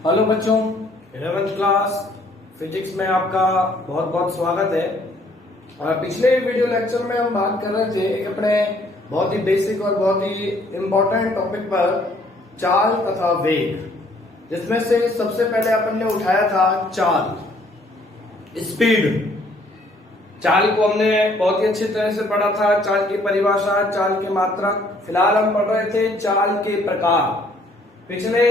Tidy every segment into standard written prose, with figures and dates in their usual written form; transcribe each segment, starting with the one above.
Hello बच्चों, 11th class physics में आपका बहुत बहुत स्वागत है। और पिछले वीडियो लेक्चर में हम बात कर रहे थे एक अपने बहुत ही बेसिक और बहुत ही इम्पोर्टेंट टॉपिक पर चाल तथा वेग, जिसमें से सबसे पहले अपन ने उठाया था चाल, स्पीड। चाल को हमने बहुत ही अच्छी तरह से पढ़ा था, चाल की परिभाषा, चाल के मात्रक। फिलहाल हम पढ़ रहे थे चाल के प्रकार। पिछले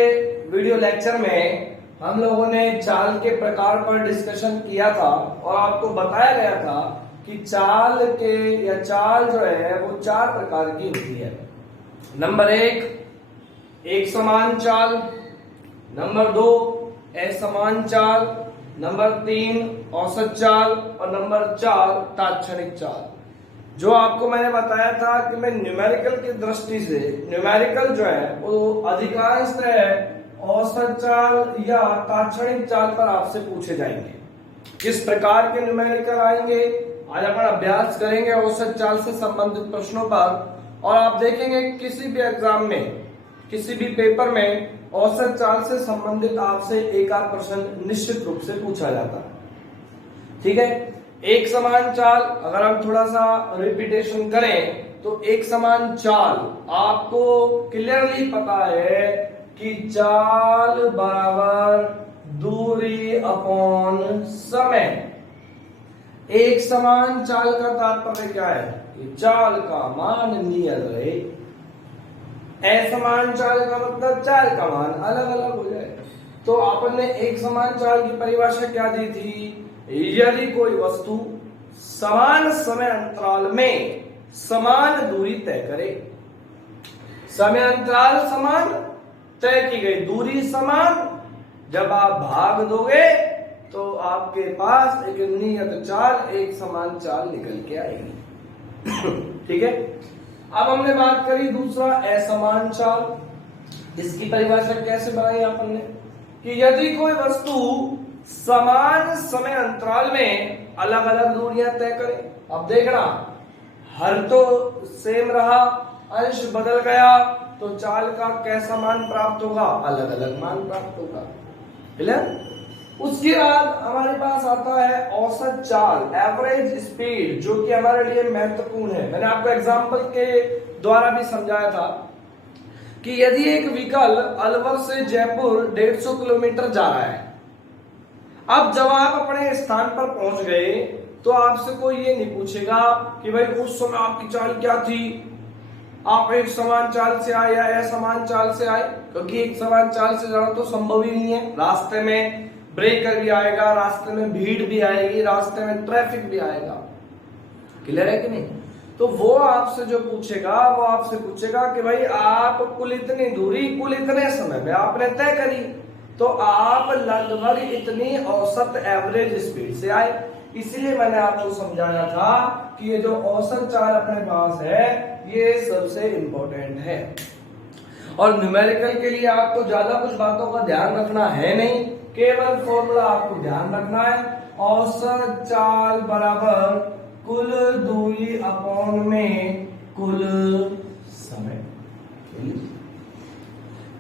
वीडियो लेक्चर में हम लोगों ने चाल के प्रकार पर डिस्कशन किया था और आपको बताया गया था कि चाल जो है वो 4 प्रकार की होती है। नंबर 1 एक समान चाल, नंबर 2 असमान चाल, नंबर 3 औसत चाल और नंबर 4 तात्क्षणिक चाल। जो आपको मैंने बताया था कि मैं न्यूमेरिकल की दृष्टि से, न्यूमेरिकल जो है वो अधिकांशतः औसत चाल या तात्क्षणिक चाल पर आपसे पूछे जाएंगे। किस प्रकार के न्यूमेरिकल आएंगे आज अपन अभ्यास करेंगे औसत चाल से संबंधित प्रश्नों पर। और आप देखेंगे किसी भी एग्जाम में, किसी भी पेपर में औसत चाल से संबंधित आपसे एक आध प्रश्न निश्चित रूप से पूछा जाता है। ठीक है, एक समान चाल अगर हम थोड़ा सा रिपीटेशन करें तो एक समान चाल आपको क्लियरली पता है कि चाल बराबर दूरी अपॉन समय। एक समान चाल का तात्पर्य क्या है कि चाल का मान नियत रहे। असमान चाल का मतलब चाल का मान अलग अलग हो जाए। तो आपन ने एक समान चाल की परिभाषा क्या दी थी? यदि कोई वस्तु समान समय अंतराल में समान दूरी तय करे, समय अंतराल समान, तय की गई दूरी समान, जब आप भाग दोगे तो आपके पास एक नियत चाल, एक समान चाल निकल के आएगी। ठीक है, अब हमने बात करी दूसरा असमान चाल। इसकी परिभाषा कैसे बनाई आपने कि यदि कोई वस्तु समान समय अंतराल में अलग अलग दूरियां तय करे। अब देखना, हर तो सेम रहा, अंश बदल गया तो चाल का कैसा मान प्राप्त होगा? अलग अलग मान प्राप्त होगा। क्लियर? उसके बाद हमारे पास आता है औसत चाल, एवरेज स्पीड, जो कि हमारे लिए महत्वपूर्ण है। मैंने आपको एग्जांपल के द्वारा भी समझाया था कि यदि एक व्हीकल अलवर से जयपुर 150 किलोमीटर जा रहा है, अब जब आप अपने स्थान पर पहुंच गए तो आपसे कोई ये नहीं पूछेगा कि भाई उस समय आपकी चाल क्या थी, आप एक समान चाल से आए या असमान चाल से आए, क्योंकि एक समान चाल से जाना तो संभव ही नहीं है। रास्ते में ब्रेकर भी आएगा, रास्ते में भीड़ भी आएगी, रास्ते में ट्रैफिक भी आएगा। क्लियर है कि नहीं? तो वो आपसे जो पूछेगा वो आपसे पूछेगा कि भाई आप कुल इतनी दूरी कुल इतने समय में आपने तय करी, तो आप लगभग इतनी औसत एवरेज स्पीड से आए। इसलिए मैंने आपको समझाया था कि ये जो औसत चाल अपने पास है ये सबसे इंपॉर्टेंट है। और न्यूमेरिकल के लिए आपको ज्यादा कुछ बातों का ध्यान रखना है नहीं, केवल फॉर्मूला आपको ध्यान रखना है। औसत चाल बराबर कुल दूरी अपॉन में कुल समय।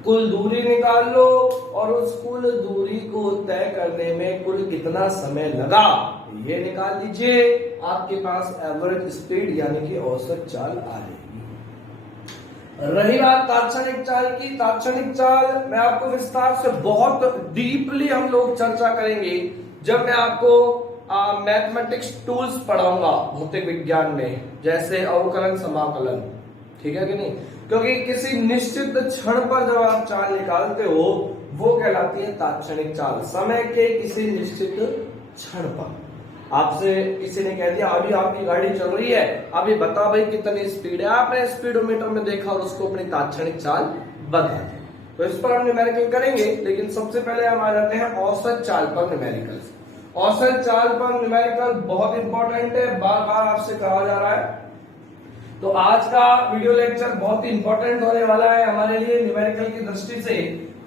कुल दूरी निकाल लो और उस कुल दूरी को तय करने में कुल कितना समय लगा ये निकाल लीजिए, आपके पास एवरेज स्पीड यानी कि औसत चाल आ जाएगी। रही बात तात्क्षणिक चाल की, तात्क्षणिक चाल मैं आपको विस्तार से बहुत डीपली हम लोग चर्चा करेंगे जब मैं आपको मैथमेटिक्स टूल्स पढ़ाऊंगा भौतिक विज्ञान में, जैसे अवकलन समाकलन। ठीक है कि नहीं? क्योंकि किसी निश्चित क्षण पर जब आप चाल निकालते हो वो कहलाती है तात्क्षणिक चाल। समय के किसी निश्चित क्षण पर आपसे किसी ने कह दिया अभी आपकी गाड़ी चल रही है, अभी बता भाई कितनी स्पीड है, आपने स्पीडोमीटर में देखा और उसको अपनी तात्क्षणिक चाल बता दी। तो इस पर हम न्यूमेरिकल करेंगे, लेकिन सबसे पहले हम आ जाते हैं औसत चाल पर न्यूमेरिकल। औसत चाल पर न्यूमेरिकल बहुत इंपॉर्टेंट है, बार बार आपसे कहा जा रहा है। तो आज का वीडियो लेक्चर बहुत ही इंपॉर्टेंट होने वाला है हमारे लिए न्यूमेरिकल की दृष्टि से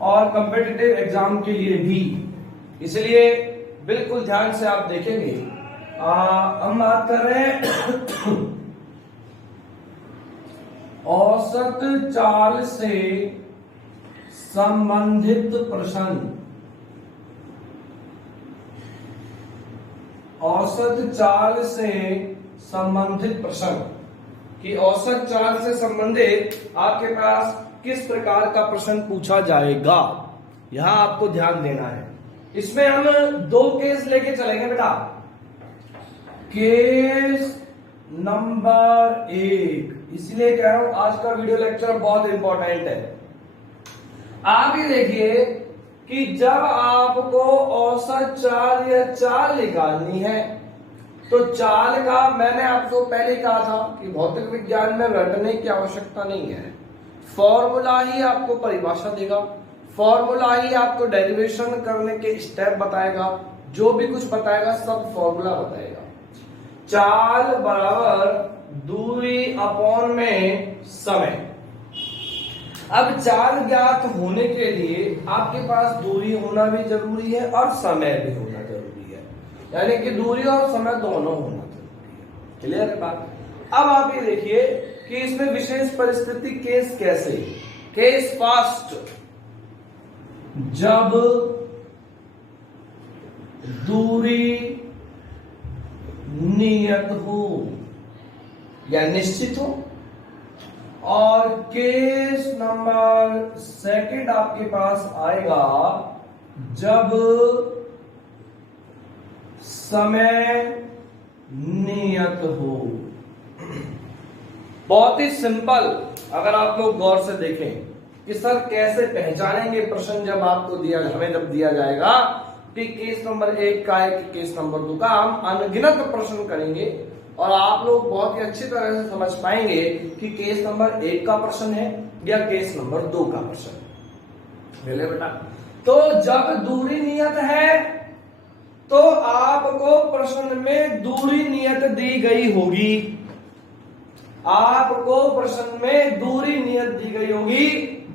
और कॉम्पिटिटिव एग्जाम के लिए भी, इसलिए बिल्कुल ध्यान से आप देखेंगे। हम बात कर रहे हैं औसत चाल से संबंधित प्रश्न। औसत चाल से संबंधित प्रश्न कि औसत चाल से संबंधित आपके पास किस प्रकार का प्रश्न पूछा जाएगा, यहां आपको ध्यान देना है। इसमें हम 2 केस लेके चलेंगे बेटा। केस नंबर 1, इसलिए कह रहा हूं आज का वीडियो लेक्चर बहुत इंपॉर्टेंट है। आप ही देखिए कि जब आपको औसत चाल या चाल निकालनी है तो चाल का मैंने आपको पहले कहा था कि भौतिक विज्ञान में रटने की आवश्यकता नहीं है। फॉर्मूला ही आपको परिभाषा देगा, फॉर्मूला ही आपको डेरिवेशन करने के स्टेप बताएगा, जो भी कुछ बताएगा सब फॉर्मूला बताएगा। चाल बराबर दूरी अपॉन में समय। अब चाल ज्ञात होने के लिए आपके पास दूरी होना भी जरूरी है और समय भी होना जरूरी है, यानी कि दूरी और समय दोनों होना जरूरी है। क्लियर है बात? अब आप ये देखिए कि इसमें विशेष परिस्थिति केस कैसे। केस फर्स्ट, जब दूरी नियत हो या निश्चित हो, और केस नंबर 2 आपके पास आएगा जब समय नियत हो। बहुत ही सिंपल, अगर आप लोग गौर से देखें कि सर कैसे पहचानेंगे प्रश्न जब आपको हमें जब दिया जाएगा कि केस नंबर 1 का है कि केस नंबर 2 का, हम अनगिनत प्रश्न करेंगे और आप लोग बहुत ही अच्छी तरह से समझ पाएंगे कि केस नंबर 1 का प्रश्न है या केस नंबर 2 का प्रश्न है। बेटा, तो जब दूरी नियत है तो आपको प्रश्न में दूरी नियत दी गई होगी, आपको प्रश्न में दूरी नियत दी गई होगी।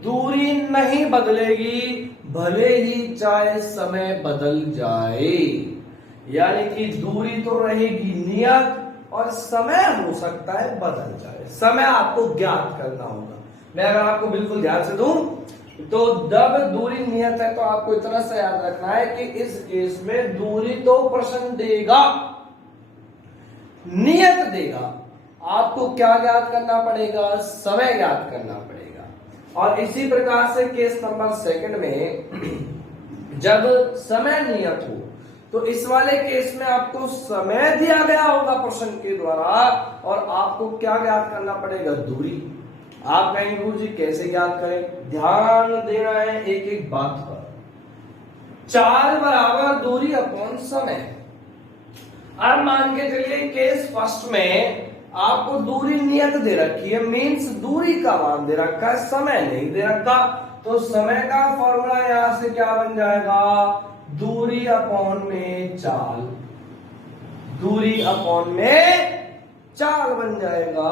दूरी नहीं बदलेगी, भले ही चाहे समय बदल जाए, यानी कि दूरी तो रहेगी नियत और समय हो सकता है बदल जाए। समय आपको ज्ञात करना होगा। मैं अगर आपको बिल्कुल ध्यान से दूं तो जब दूरी नियत है तो आपको इतना सा याद रखना है कि इस केस में दूरी तो प्रश्न देगा, नियत देगा, आपको क्या ज्ञात करना पड़ेगा? समय ज्ञात करना पड़ेगा। और इसी प्रकार से केस नंबर 2 में जब समय नियत हो तो इस वाले केस में आपको समय दिया गया होगा प्रश्न के द्वारा और आपको क्या ज्ञात करना पड़ेगा? दूरी। आप कहेंगे गुरु जी कैसे ज्ञात करें? ध्यान देना है एक एक बात पर। चाल बराबर दूरी अपॉन समय। अब मान के चलिए केस फर्स्ट में आपको दूरी नियत दे रखी है, मीन्स दूरी का मान दे रखा है, समय नहीं दे रखा। तो समय का फॉर्मूला यहां से क्या बन जाएगा? दूरी अपॉन में चाल, दूरी अपॉन में चाल बन जाएगा।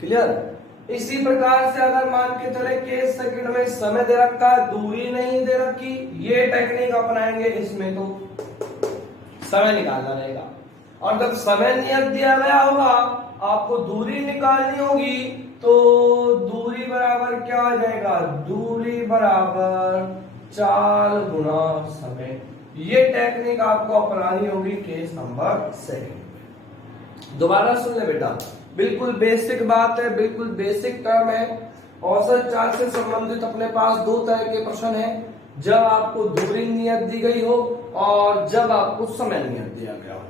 क्लियर? इसी प्रकार से अगर मान के चले केस 2 में समय दे रखा, दूरी नहीं दे रखी, ये टेक्निक अपनाएंगे, इसमें तो समय निकालना रहेगा। और जब समय नियत दिया गया होगा आपको दूरी निकालनी होगी, तो दूरी बराबर क्या आ जाएगा? दूरी बराबर चाल गुणा समय। ये टेक्निक आपको अपनानी होगी केस नंबर 2। दोबारा सुन ले बेटा, बिल्कुल बेसिक बात है, बिल्कुल बेसिक टर्म है। औसत चाल से संबंधित अपने पास 2 तरह के प्रश्न हैं, जब आपको दूरी नियत दी गई हो और जब आपको समय नियत दिया गया हो।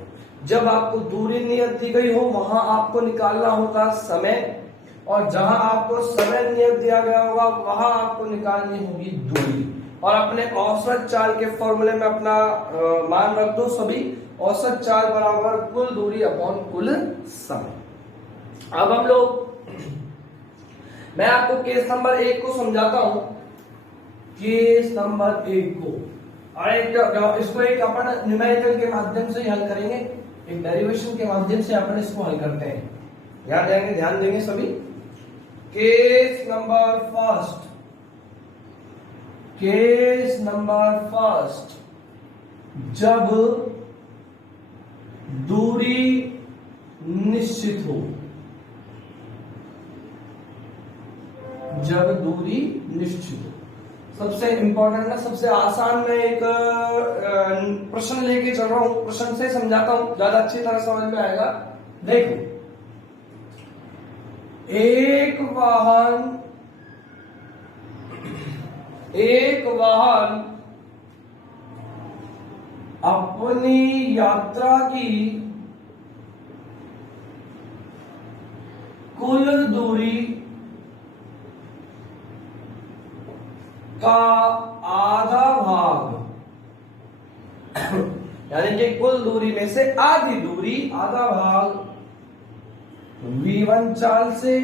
जब आपको दूरी नियत दी गई हो वहां आपको निकालना होगा समय, और जहां आपको समय नियत दिया गया होगा वहां आपको निकालनी होगी दूरी। और अपने औसत चाल के फॉर्मूले में अपना मान रख दो सभी। औसत चाल बराबर कुल दूरी अपॉन कुल समय। अब हम लोग, मैं आपको केस नंबर 1 को समझाता हूं। केस नंबर 1 को, और इसको एक अपन न्यूमेरिकल के माध्यम से हल करेंगे, एक डेरिवेशन के माध्यम से अपन इसको हल करते हैं। ध्यान देंगे सभी। Case number first, case number first, जब दूरी निश्चित हो, जब दूरी निश्चित हो। सबसे इंपॉर्टेंट ना, सबसे आसान में एक प्रश्न लेके चल रहा हूं, प्रश्न से समझाता हूं, ज्यादा अच्छी तरह समझ में आएगा। देखो, एक वाहन अपनी यात्रा की कुल दूरी का आधा भाग यानी कि कुल दूरी में से आधी दूरी, आधा भाग v1 चाल से,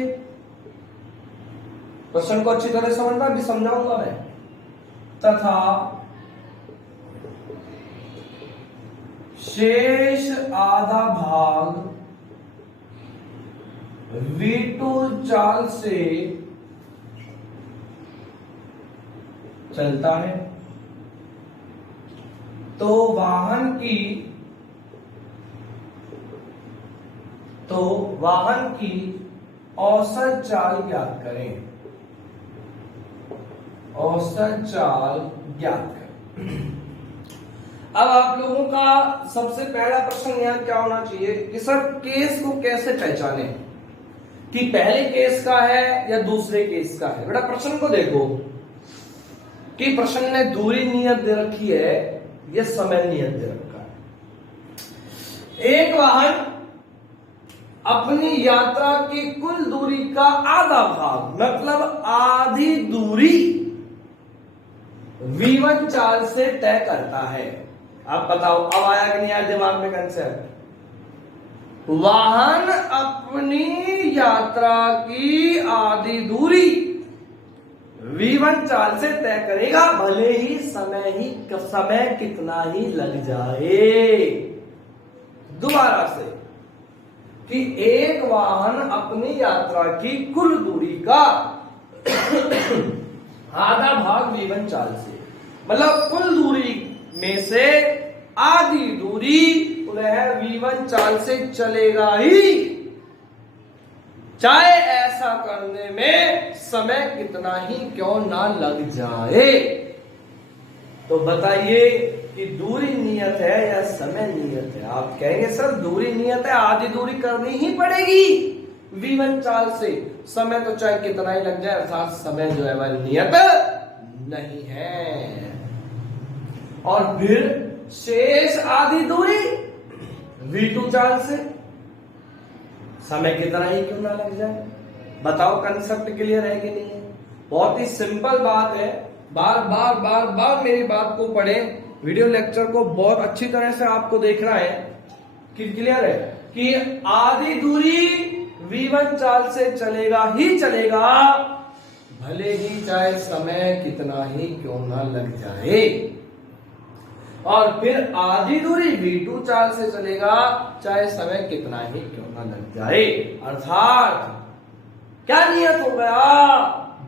प्रश्न को अच्छी तरह समझना, भी समझाऊंगा मैं, तथा शेष आधा भाग v2 चाल से चलता है, तो वाहन की औसत चाल ज्ञात करें। औसत चाल ज्ञात करें। अब आप लोगों का सबसे पहला प्रश्न यहां क्या होना चाहिए कि सर केस को कैसे पहचाने, कि पहले केस का है या दूसरे केस का है। बेटा प्रश्न को देखो कि प्रश्न ने दूरी नियत दे रखी है या समय नियत दे रखा है। एक वाहन अपनी यात्रा की कुल दूरी का आधा भाग, मतलब आधी दूरी v1 चाल से तय करता है। आप बताओ, अब आया कि नहीं आया दिमाग में कंसेप्ट? वाहन अपनी यात्रा की आधी दूरी v1 चाल से तय करेगा, भले ही समय कितना ही लग जाए। दोबारा से, कि एक वाहन अपनी यात्रा की कुल दूरी का आधा भाग v1 चाल से, मतलब कुल दूरी में से आधी दूरी वह v1 चाल से चलेगा ही, चाहे ऐसा करने में समय कितना ही क्यों ना लग जाए। तो बताइए कि दूरी नियत है या समय नियत है? आप कहेंगे सर दूरी नियत है, आधी दूरी करनी ही पड़ेगी v1 चाल से, समय तो चाहे कितना ही लग जाए, अर्थात समय जो है वह नियत नहीं है। और फिर शेष आधी दूरी v2 चाल से, समय कितना ही क्यों ना लग जाए। बताओ कंसेप्ट क्लियर है कि नहीं है? बहुत ही सिंपल बात है। बार बार मेरी बात को पढ़ें, वीडियो लेक्चर को बहुत अच्छी तरह से आपको देखना है कि क्लियर है कि आधी दूरी v1 चाल से चलेगा ही चलेगा, भले ही चाहे समय कितना ही क्यों ना लग जाए। और फिर आधी दूरी v2 चाल से चलेगा, चाहे समय कितना ही क्यों ना लग जाए। अर्थात क्या नियत हो गया?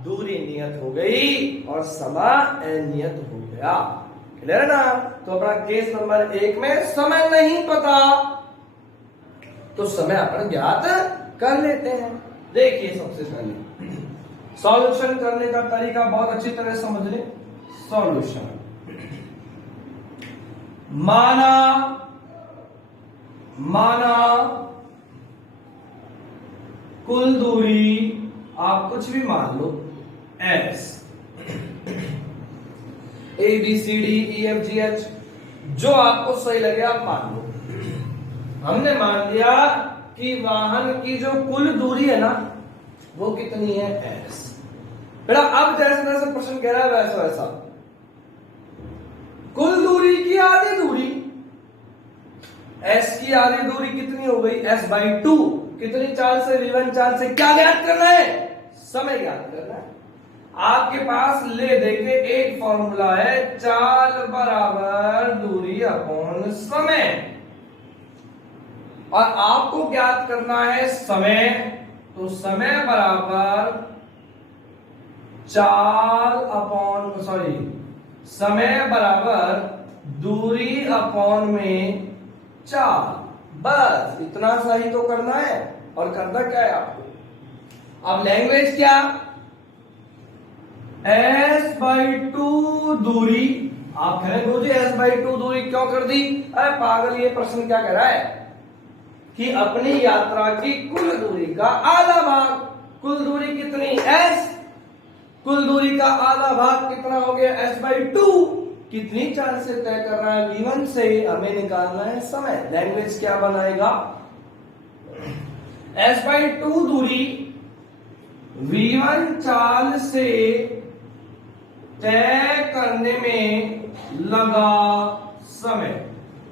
दूरी नियत हो गई और समय अनियत हो गया। क्लियर है ना? तो अपना केस नंबर 1 में समय नहीं पता, तो समय अपन ज्ञात कर लेते हैं। देखिए सबसे पहले सॉल्यूशन करने का तरीका बहुत अच्छी तरह समझ ले। सॉल्यूशन, माना कुल दूरी, आप कुछ भी मान लो, s, a b c d e f g h, जो आपको सही लगे आप मान लो। हमने मान लिया कि वाहन की जो कुल दूरी है ना वो कितनी है, s। बेटा अब जैसे जैसे प्रश्न कह रहा है वैसा वैसा कुल दूरी की आधी दूरी, s की आधी दूरी कितनी हो गई, s/2, कितनी चाल से, v1 चाल से। क्या ज्ञात करना है? समय ज्ञात करना है। आपके पास ले देके एक फॉर्मूला है, चाल बराबर दूरी अपॉन समय, और आपको ज्ञात करना है समय, तो समय बराबर समय बराबर दूरी अपॉन में चाल। बस इतना सही तो करना है। और करना क्या है आपको? अब लैंग्वेज क्या? s/2 दूरी। आप कहें गुरुजी s/2 दूरी क्यों कर दी? अरे पागल, ये प्रश्न क्या कह रहा है कि अपनी यात्रा की कुल दूरी का आधा भाग। कुल दूरी कितनी? s। कुल दूरी का आधा भाग कितना हो गया? s/2। कितनी चाल से तय कर रहा है? v1 से। हमें निकालना है समय। लैंग्वेज क्या बनाएगा? s/2 दूरी v1 चाल से तय करने में लगा समय,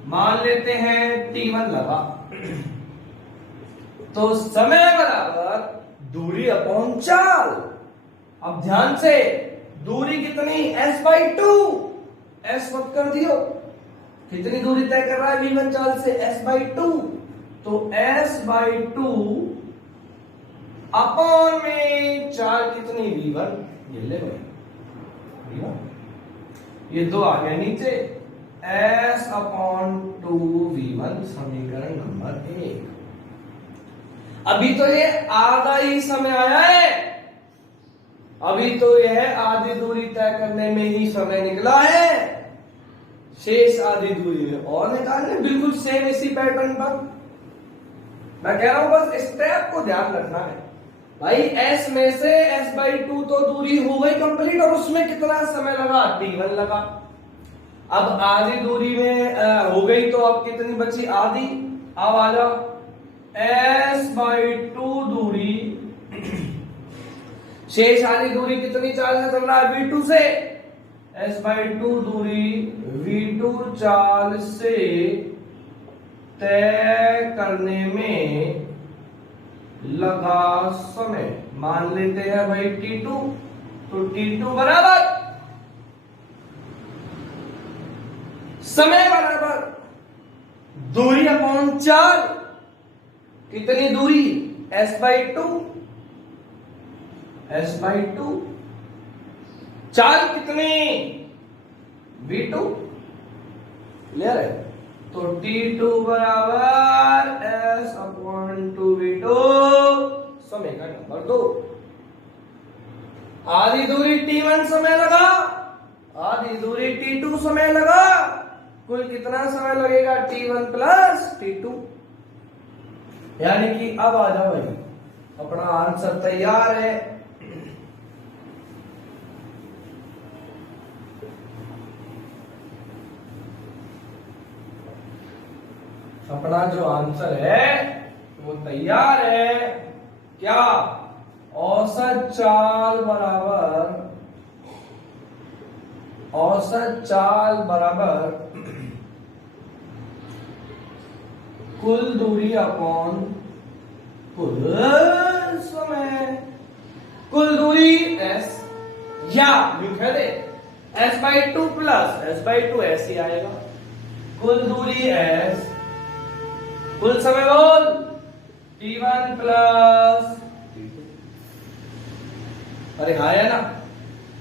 मान लेते हैं t1 लगा, तो समय बराबर दूरी अपॉन चाल। अब ध्यान से, दूरी कितनी? s/2। s मत कर दियो। कितनी दूरी तय कर रहा है v1 चाल से? s/2। तो s/2 अपॉन में चाल कितनी? v1। ये ले भाई v1, ये दो आ गया नीचे। s/2 v1 समीकरण नंबर 1। अभी तो ये आधा ही समय आया है, अभी तो यह आधी दूरी तय करने में ही समय निकला है। शेष आधी दूरी में और निकालने, बिल्कुल सेम इसी पैटर्न पर। मैं कह रहा हूं बस स्टेप को ध्यान रखना है भाई। s में से s/2 तो दूरी हो गई कंप्लीट, और उसमें कितना समय लगा? t1 लगा। अब आधी दूरी में हो गई, तो अब कितनी बची? आधी। अब आ जाओ, s/2 दूरी, शेष आधी दूरी कितनी चाल से चल रहा है? v2 से। s/2 दूरी v2 चाल से तय करने में लगा समय, मान लेते हैं भाई t2। तो t2 बराबर समय बराबर दूरी अपॉन चाल। कितनी दूरी? s/2। s/2 चाल कितनी? v2। क्लियर है? तो t2 बराबर s/2 v2 समीकरण नंबर 2। आधी दूरी t1 समय लगा, आधी दूरी t2 समय लगा, कुल कितना समय लगेगा? t1 plus t2। यानी कि अब आ जाओ भाई, अपना आंसर तैयार है। अपना जो आंसर है वो तैयार है। क्या? औसत चाल बराबर कुल दूरी अपॉन कुल समय। कुल दूरी s, या यूं कह दे s/2 प्लस s/2 s ही आएगा। कुल दूरी s, कुल समय बोल t1 प्लस t2। अरे हाँ है ना,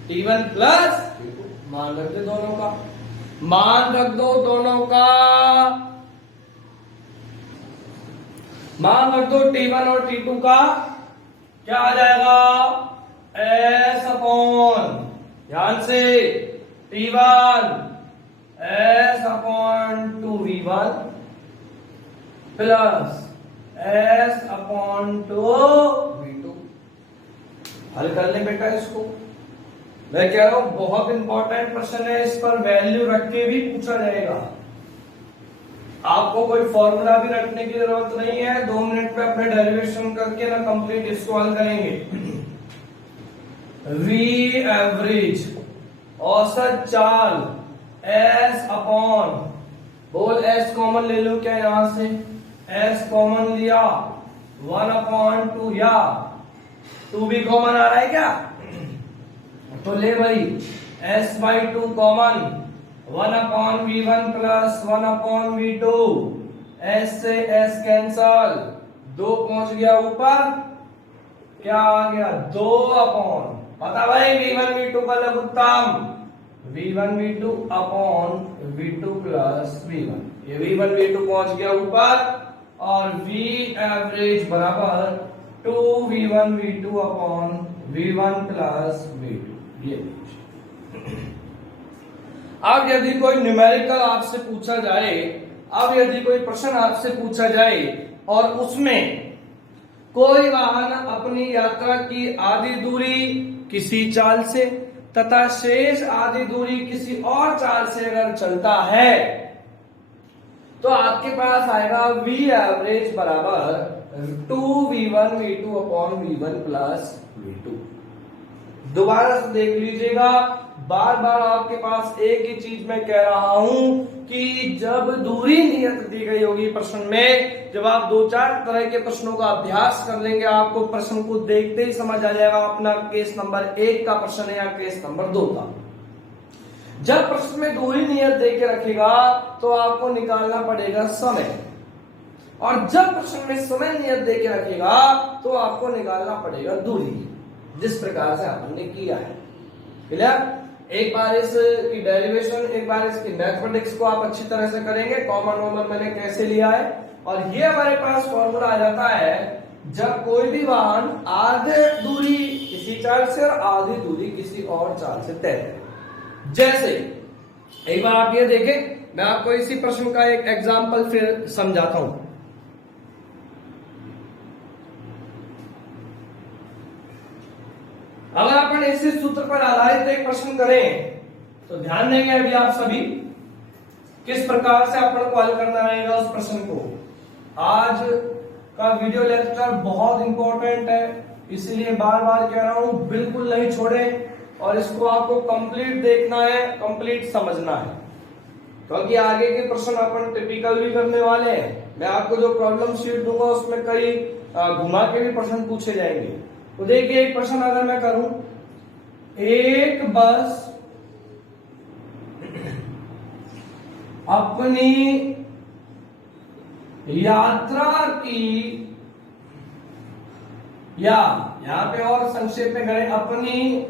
t1 प्लस t2। मान रख दे दोनों का, मान रख दो दोनों का, मान रख दो t1 और t2 का। क्या आ जाएगा? s अपॉन, ध्यान से, t1 s/2 v1 plus s/2 v2। हल कर ले बेटा इसको। मैं कह रहा हूं बहुत इंपॉर्टेंट प्रश्न है, इस पर वैल्यू रख के भी पूछा जाएगा। आपको कोई फॉर्मूला भी रखने की जरूरत नहीं है, 2 मिनट में अपने डेरिवेशन करके ना कंप्लीट इसको हल करेंगे। v एवरेज, औसत चाल, s अपॉन, बोल s कॉमन ले लो क्या यहां से? s कॉमन लिया, 1/2, या 2 भी कॉमन आ रहा है क्या? तो ले भाई s/2 common, 1/v1 plus 1/v2। s से s कैंसल, 2 पहुंच गया ऊपर, क्या आ गया? 2 अपॉन, पता भाई v1 v2 का लघुत्तम, v1 v2 upon v2 plus v1। ये v1 v2 पहुंच गया ऊपर, और v एवरेज बराबर 2v1 v2 upon v1 plus v2। ये अब यदि कोई न्यूमेरिकल आपसे पूछा जाए, अब यदि कोई प्रश्न आपसे पूछा जाए और उसमें कोई वाहन अपनी यात्रा की आधी दूरी किसी चाल से तथा शेष आधी दूरी किसी और चाल से अगर चलता है तो आपके पास आएगा v एवरेज बराबर 2v1 v2 upon v1 plus v2। दोबारा से देख लीजिएगा, बार बार आपके पास एक ही चीज मैं कह रहा हूं कि जब दूरी नियत दी गई होगी प्रश्न में, जब आप 2-4 तरह के प्रश्नों का अभ्यास कर लेंगे, आपको प्रश्न को देखते ही समझ आ जाएगा अपना केस नंबर 1 का प्रश्न है या केस नंबर 2 का। जब प्रश्न में दूरी नियत दे के रखेगा तो आपको निकालना पड़ेगा समय, और जब प्रश्न में समय नियत दे के रखेगा तो आपको निकालना पड़ेगा दूरी, जिस प्रकार से आपने किया है। क्लियर? एक बार इसकी डेरिवेशन, एक बार इसकी मैथमेटिक्स को आप अच्छी तरह से करेंगे, कॉमन नॉर्मल मैंने कैसे लिया है, और ये हमारे पास फॉर्मूला आ जाता है जब कोई भी वाहन आधे दूरी किसी चाल से और आधी दूरी किसी और चाल से तय करे। जैसे एक बार आप ये देखें, मैं आपको इसी प्रश्न का एक एग्जाम्पल फिर समझाता हूं। अगर अपन इसी सूत्र पर आधारित एक प्रश्न करें तो ध्यान देंगे अभी आप सभी किस प्रकार से अपन को हल करना रहेगा उस प्रश्न को। आज का वीडियो लेक्चर बहुत इंपॉर्टेंट है, इसलिए बार बार कह रहा हूं बिल्कुल नहीं छोड़ें, और इसको आपको कंप्लीट देखना है, कंप्लीट समझना है, क्योंकि आगे के प्रश्न अपन टिपिकल भी करने वाले हैं। मैं आपको जो प्रॉब्लम शीट दूंगा उसमें कई घुमा के भी प्रश्न पूछे जाएंगे। तो देखिए, एक प्रश्न अगर मैं करूं, एक बस अपनी यात्रा की, या यहां पे और संक्षेप में करें, अपनी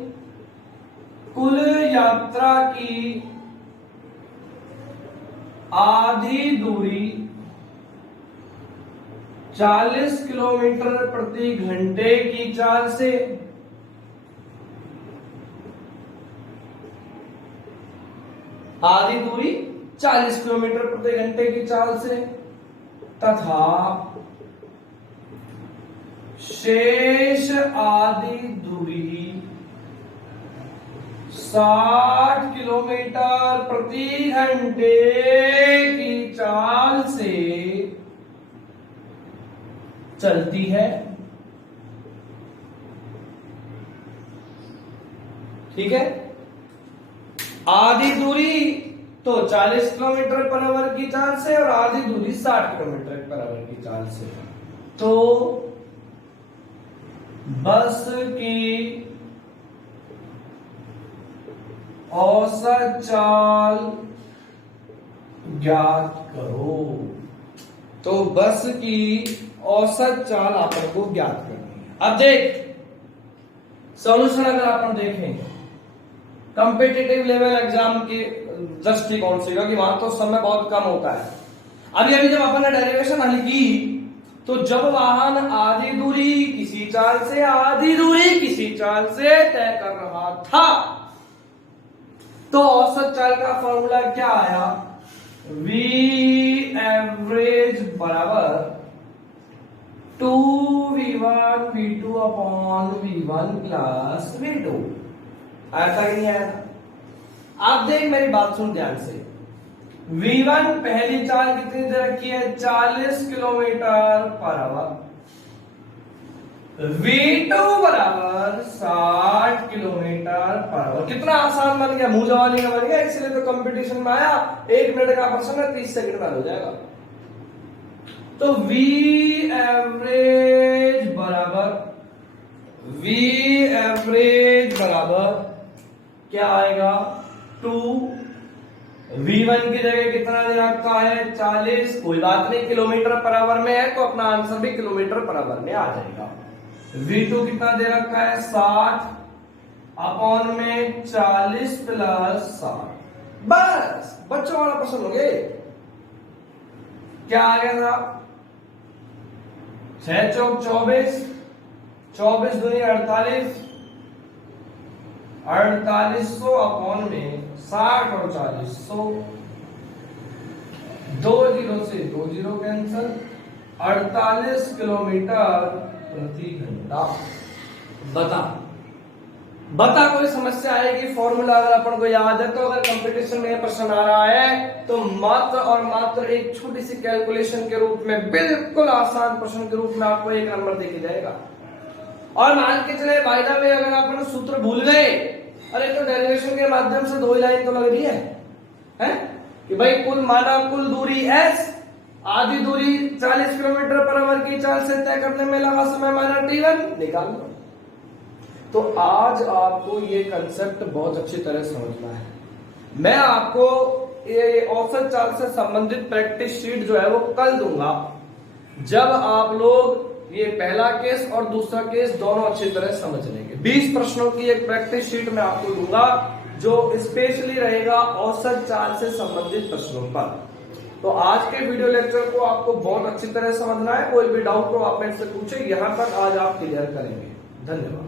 कुल यात्रा की आधी दूरी 40 किलोमीटर प्रति घंटे की चाल से आधी दूरी 40 किलोमीटर प्रति घंटे की चाल से तथा शेष आधी दूरी 60 किलोमीटर प्रति घंटे की चाल से चलती है। ठीक है, आधी दूरी तो 40 किलोमीटर पर आवर की चाल से और आधी दूरी 60 किलोमीटर पर आवर की चाल से। तो बस की औसत चाल ज्ञात करो। तो बस की औसत चाल अपन को ज्ञात करनी है। अब देख, सॉल्यूशन अगर अपन देखें कॉम्पिटिटिव लेवल एग्जाम के दृष्टिकोण से, क्योंकि वहां तो समय बहुत कम होता है। अभी जब अपन ने डेरिवेशन हल की, तो जब वाहन आधी दूरी किसी चाल से आधी दूरी किसी चाल से तय कर रहा था, तो औसत चाल का फॉर्मूला क्या आया? v एवरेज बराबर 2v1 v2 upon v1 plus v2। आया था कि नहीं आया था? आप देख, मेरी बात सुन ध्यान से। v1 पहली चाल कितनी दे रखी है? 40 किलोमीटर पर आवर। v2 बराबर 60 किलोमीटर पर आवर। कितना आसान बन गया, मुंह जवानी का बन गया, इसलिए तो कंपटीशन में आया। 1 मिनट का प्रश्न है, 30 सेकंड में हो जाएगा। तो v एवरेज बराबर क्या आएगा? 2। v1 की जगह कितना दे रखा है? 40। कोई बात नहीं, किलोमीटर पर आवर में है तो अपना आंसर भी किलोमीटर पर आवर में आ जाएगा। v2 कितना दे रखा है? 60 अपॉन में 40 प्लस 60। बस बच्चों वाला प्रश्न हो गया। क्या आ गया था? 6 चौक 24, 24 दूनी 48, 4800 अपॉन में 60 और 40, 2 जीरो से 2 जीरो कैंसल, 48 किलोमीटर प्रति घंटा। बता कोई समस्या आएगी? फॉर्मूला अगर अपन को याद है तो अगर कंपटीशन में प्रश्न आ रहा है तो मात्र और मात्र एक छोटी सी कैलकुलेशन के रूप में, बिल्कुल आसान प्रश्न के रूप में आपको एक नंबर देके जाएगा। और मान के चले बाय द वे अगर अपन सूत्र भूल गए, अरे तो डेरिवेशन के माध्यम से 2 लाइन तो लग रही है कि भाई कुल माना कुल दूरी s, आधी दूरी 40 किलोमीटर पर आवर की चाल से तय करने में लगा समय माना t1 निकाल लो। तो आज आपको ये कंसेप्ट बहुत अच्छी तरह समझना है। मैं आपको ये औसत चाल से संबंधित प्रैक्टिस शीट जो है वो कल दूंगा, जब आप लोग ये पहला केस और दूसरा केस दोनों अच्छी तरह समझ लेंगे। 20 प्रश्नों की एक प्रैक्टिस शीट मैं आपको दूंगा जो स्पेशली रहेगा औसत चाल से संबंधित प्रश्नों पर। तो आज के वीडियो लेक्चर को आपको बहुत अच्छी तरह समझना है। कोई भी डाउट हो आप मेरे से पूछे, यहां तक आज आप क्लियर करेंगे। धन्यवाद।